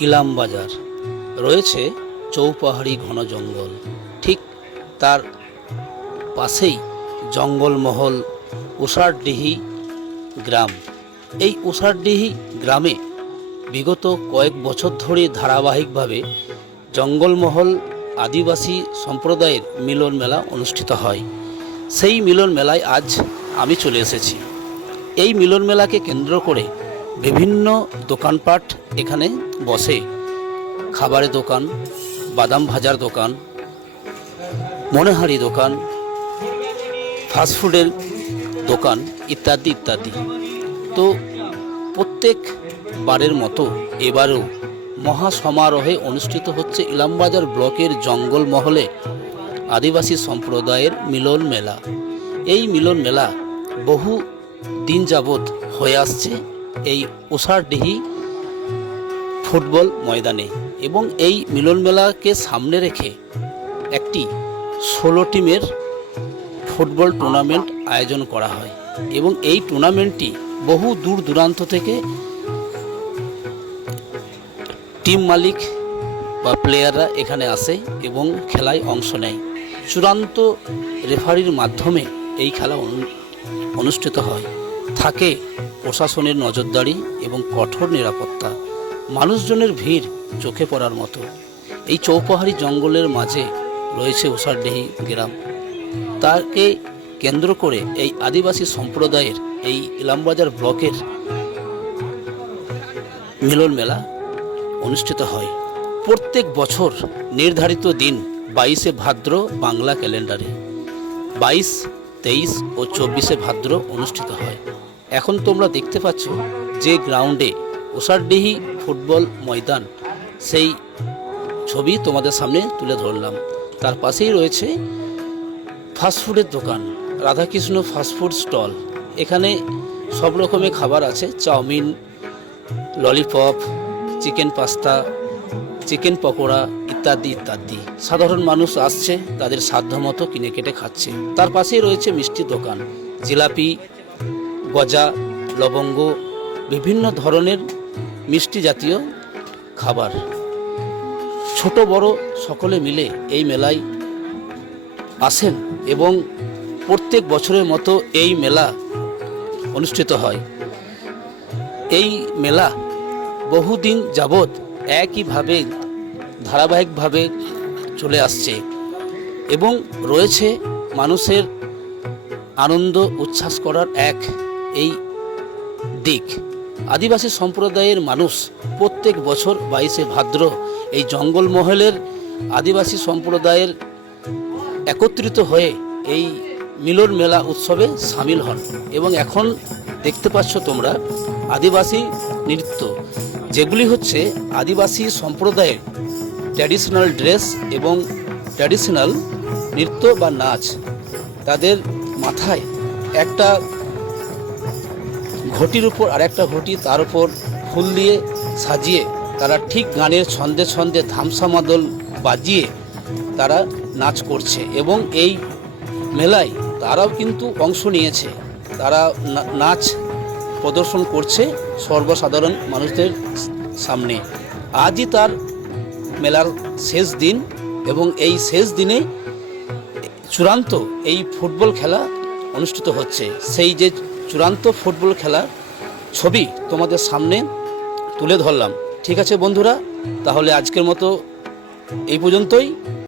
ইলাম বাজার। রয়েছে চৌপাহাড়ি ঘন জঙ্গল। ঠিক তার পাশেই জঙ্গলমহল উষারডিহি গ্রাম। এই উষারডিহি গ্রামে বিগত কয়েক বছর ধরে ধারাবাহিকভাবে জঙ্গলমহল আদিবাসী সম্প্রদায়ের মিলন মেলা অনুষ্ঠিত হয়। সেই মিলন মেলায় আজ আমি চলে এসেছি। এই মিলন মেলাকে কেন্দ্র করে বিভিন্ন দোকানপাট এখানে বসে। খাবারের দোকান, বাদাম ভাজার দোকান, মনেহারি দোকান ফাস্টফুডের দোকান ইত্যাদি ইত্যাদি। তো প্রত্যেক বারের মতো এবারেও মহা সমারোহে অনুষ্ঠিত হচ্ছে ইলামবাজার ব্লকের জঙ্গল মহলে আদিবাসী সম্প্রদায়ের মিলন মেলা। এই মিলন মেলা বহু দিন যাবৎ হয়ে আসছে। এই ওষারডিহি ফুটবল ময়দানে এবং এই মিলন মেলাকে সামনে রেখে একটি ষোলো টিমের ফুটবল টুর্নামেন্ট আয়োজন করা হয় এবং এই টুর্নামেন্টটি বহু দূর দূরান্ত থেকে টিম মালিক বা প্লেয়াররা এখানে আসে এবং খেলায় অংশ নেয়। চূড়ান্ত রেফারির মাধ্যমে এই খেলা অনু- অনুষ্ঠিত হয়। থাকে প্রশাসনের নজরদারি এবং কঠোর নিরাপত্তা, মানুষজনের ভিড় চোখে পড়ার মতো। এই চৌপাহাড়ি জঙ্গলের মাঝে রয়েছে উষারডেহি গ্রাম। তাকে কেন্দ্র করে এই আদিবাসী সম্প্রদায়ের এই ইলামবাজার ব্লকের মিলন মেলা অনুষ্ঠিত হয়। প্রত্যেক বছর নির্ধারিত দিন বাইশে ভাদ্র বাংলা ক্যালেন্ডারে। বাইশ, তেইশ ও চব্বিশে ভাদ্র অনুষ্ঠিত হয়। এখন তোমরা দেখতে পাচ্ছ যে গ্রাউন্ডে ওষারডিহি ফুটবল ময়দান। সেই ছবি তোমাদের সামনে তুলে ধরলাম। তার পাশেই রয়েছে ফাস্টফুডের দোকান, রাধাকৃষ্ণ ফাস্টফুড স্টল এখানে সব রকমের খাবার আছে, chowmein lollipop chicken pasta chicken pakora ইত্যাদি ইত্যাদি। সাধারণ মানুষ আসছে, তাদের সাধ্যমতো কিনে কেটে খাচ্ছে। তার পাশেই রয়েছে মিষ্টির দোকান, জিলাপি গজা, লবঙ্গ, বিভিন্ন ধরনের মিষ্টি জাতীয় খাবার। ছোট, বড় সকলে মিলে এই মেলায় আসেন এবং প্রত্যেক বছরের মতো এই মেলা অনুষ্ঠিত হয়। এই মেলা বহুদিন যাবৎ একইভাবে ধারাবাহিকভাবে চলে আসছে এবং রয়েছে মানুষের আনন্দ, উচ্ছ্বাস করার এক এই দিক। আদিবাসী সম্প্রদায়ের মানুষ প্রত্যেক বছর বাইশে ভাদ্র এই জঙ্গলমহলের আদিবাসী সম্প্রদায়ের একত্রিত হয়ে এই মিলন মেলা উৎসবে সামিল হন। এবং এখন দেখতে পাচ্ছ তোমরা আদিবাসী নৃত্য। যেগুলি হচ্ছে আদিবাসী সম্প্রদায়ের ট্র্যাডিশনাল ড্রেস এবং ট্র্যাডিশনাল নৃত্য বা নাচ। তাদের মাথায় একটা ঘটির উপর আরেকটা ঘটি তার উপর ফুল দিয়ে সাজিয়ে তারা ঠিক গানের ছন্দে ছন্দে ধামসা মাদল বাজিয়ে তারা নাচ করছে এবং এই মেলায় তারাও কিন্তু অংশ নিয়েছে। তারা নাচ প্রদর্শন করছে সর্বসাধারণ মানুষদের সামনে। আজই তার মেলার শেষ দিন এবং এই শেষ দিনে চূড়ান্ত এই ফুটবল খেলা অনুষ্ঠিত হচ্ছে। সেই যে চূড়ান্ত ফুটবল খেলার ছবি তোমাদের সামনে তুলে ধরলাম। ঠিক আছে বন্ধুরা? তাহলে আজকের মতো এই পর্যন্তই।